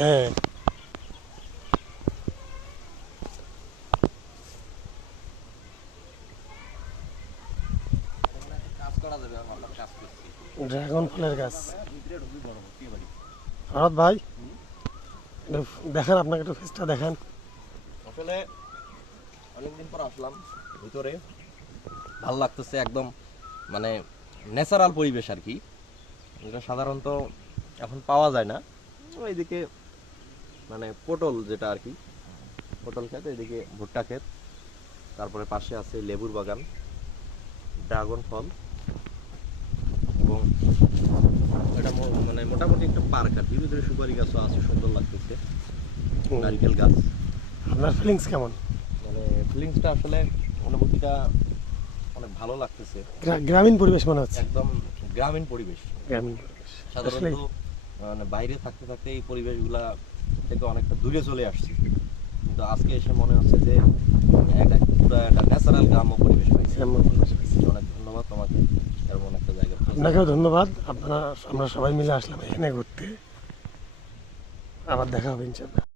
হ্যাঁ ড্রাগন ফলের গাছ। হঠাৎ ভাই দেখেন, আপনাকে একটু ফেসটা দেখান। আসলে অনেকদিন পর আসলাম ভিতরে, ভালো লাগতেছে একদম, মানে ন্যাচারাল পরিবেশ আর কি। এটা সাধারণত এখন পাওয়া যায় না। এইদিকে মানে পটল যেটা আর কি, পটল ক্ষেত, এদিকে ভুট্টা ক্ষেত, তারপরে পাশে আছে লেবুর বাগান, ড্রাগন ফল, এবং এটা মানে মোটামুটি একটা পার্ক আর কি। ভিতরে সুপারি গাছও আছে, সুন্দর লাগতেছে, নারকেল গাছ। আপনার ফিলিংস কেমন? মানে ফিলিংসটা আসলে, অনুভূতিটা অনেক ভালো লাগতেছে। গ্রামীণ পরিবেশ মনে হচ্ছে। একদম গ্রামীণ পরিবেশ। গ্রামীণ পরিবেশ আসলে সাধারণত মানে বাইরে থাকতে থাকতে এই পরিবেশগুলা থেকে অনেকটা দূরে চলে আসছি, কিন্তু আজকে এসে মনে হচ্ছে যে একটা পুরো একটা ন্যাচারাল গ্রাম্য পরিবেশ পাইছি। গ্রাম্য পরিবেশ পাইছি। অনেক ধন্যবাদ তোমাকে এমন একটা জায়গা। আপনাকেও ধন্যবাদ। আমরা সবাই মিলে আসলাম এখানে ঘুরতে। আবার দেখা হবে ইনশাআল্লাহ।